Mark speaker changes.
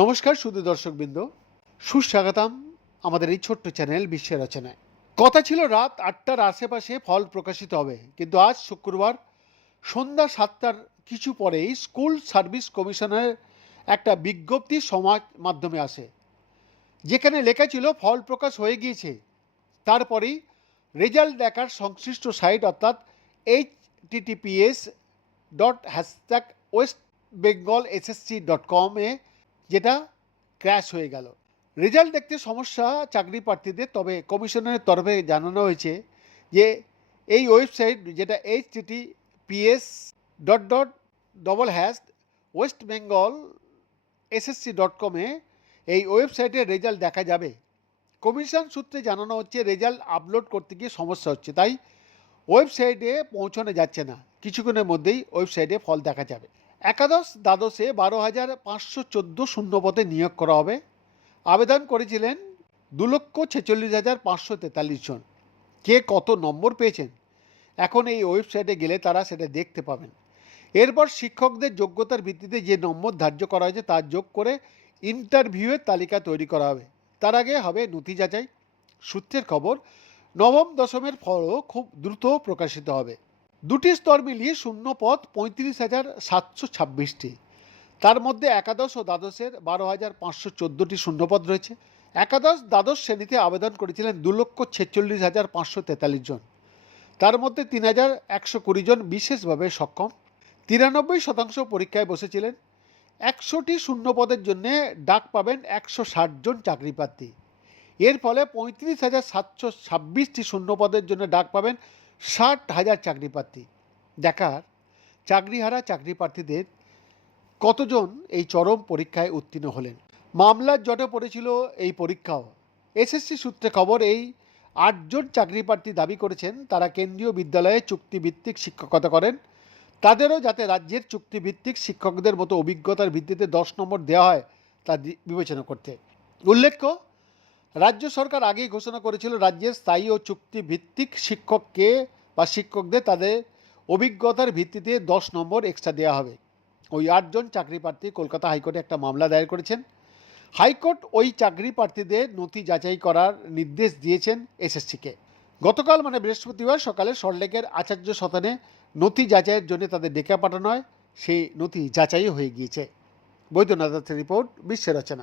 Speaker 1: নমস্কার শুধু দর্শকবৃন্দ। সুস্বাগতম আমাদের এই ছোট্ট চ্যানেল বিশ্বের রচনায়। কথা ছিল রাত আটটার আশেপাশে ফল প্রকাশিত হবে, কিন্তু আজ শুক্রবার সন্ধ্যা সাতটার কিছু পরেই স্কুল সার্ভিস কমিশনের একটা বিজ্ঞপ্তি সমাজ মাধ্যমে আসে, যেখানে লেখা ছিল ফল প্রকাশ হয়ে গিয়েছে। তারপরেই রেজাল্ট দেখার সংশ্লিষ্ট সাইট অর্থাৎ H TTPS dot hashtag West Bengal SSC dot কমে যেটা ক্র্যাশ হয়ে গেল। রেজাল্ট দেখতে সমস্যা চাকরি প্রার্থীদের, তবে কমিশনের তরফে জানানো হয়েছে যে এই ওয়েবসাইট যেটা H TT PS dot dot double hash West Bengal SSC dot কমে এই ওয়েবসাইটে রেজাল্ট দেখা যাবে। কমিশন সূত্রে জানানো হচ্ছে রেজাল্ট আপলোড করতে গিয়ে সমস্যা হচ্ছে। তাই ওয়েবসাইটে পৌঁছানো যাচ্ছে না। কিছুক্ষণের মধ্যেই ওয়েবসাইটে ফল দেখা যাবে। একাদশ দ্বাদশে বারো হাজার পাঁচশো চোদ্দ শূন্যপদে নিয়োগ করা হবে। আবেদন করেছিলেন দু লক্ষ ছেচল্লিশ হাজার পাঁচশো তেতাল্লিশ জন। কে কত নম্বর পেয়েছেন? এখন এই ওয়েবসাইটে গেলে তারা সেটা দেখতে পাবেন। এরপর শিক্ষকদের যোগ্যতার ভিত্তিতে যে নম্বর ধার্য করা হয়েছে তার যোগ করে ইন্টারভিউয়ের তালিকা তৈরি করা হবে। তার আগে হবে নথি যাচাই। সূত্রের খবর নবম দশমের ফলও খুব দ্রুত প্রকাশিত হবে। দুটি স্তর মিলিয়ে শূন্য পদ পঁয়ত্রিশ হাজার সাতশো ছাব্বিশটি। তার মধ্যে একাদশ ও দ্বাদশের বারো হাজার পাঁচশো চোদ্দোটি শূন্যপদ রয়েছে। একাদশ দ্বাদশ শ্রেণীতে আবেদন করেছিলেন দু লক্ষ ছেচল্লিশ হাজার পাঁচশো তেতাল্লিশ জন। তার মধ্যে তিন হাজার একশো কুড়ি জন বিশেষভাবে সক্ষম। তিরানব্বই শতাংশ পরীক্ষায় বসেছিলেন। একশোটি শূন্যপদের জন্যে ডাক পাবেন একশো ষাট জন চাকরি প্রার্থী এর ফলে পঁয়ত্রিশ হাজার সাতশো ছাব্বিশটি শূন্যপদের জন্য ডাক পাবেন ষাট হাজার চাকরি প্রার্থী দেখার, চাকরিহারা চাকরি প্রার্থীদের কতজন এই চরম পরীক্ষায় উত্তীর্ণ হলেন? মামলার জটে পড়েছিল এই পরীক্ষাও। এসএসসি সূত্রে খবর, এই আটজন চাকরি প্রার্থী দাবি করেছেন তারা কেন্দ্রীয় বিদ্যালয়ে চুক্তিভিত্তিক শিক্ষকতা করেন। তাদেরও যাতে রাজ্যের চুক্তিভিত্তিক শিক্ষকদের মতো অভিজ্ঞতার ভিত্তিতে দশ নম্বর দেওয়া হয়, তা বিবেচনা করতে। উল্লেখ্য রাজ্য সরকার আগেই ঘোষণা করেছিল রাজ্যের স্থায়ী ও চুক্তিভিত্তিক শিক্ষককে বা শিক্ষকদের তাদের অভিজ্ঞতার ভিত্তিতে দশ নম্বর এক্সট্রা দেওয়া হবে। ওই আটজন চাকরি প্রার্থী কলকাতা হাইকোর্টে একটা মামলা দায়ের করেছেন। হাইকোর্ট ওই চাকরি প্রার্থীদের নথি যাচাই করার নির্দেশ দিয়েছেন এসএসসিকে। গতকাল মানে বৃহস্পতিবার সকালে সল্টলেকের আচার্য শতানে নথি যাচাইয়ের জন্য তাদের ডেকে পাঠানো হয়। সেই নথি যাচাই হয়ে গিয়েছে। বৈদ্যনাথের রিপোর্ট বিশ্বের রচনা।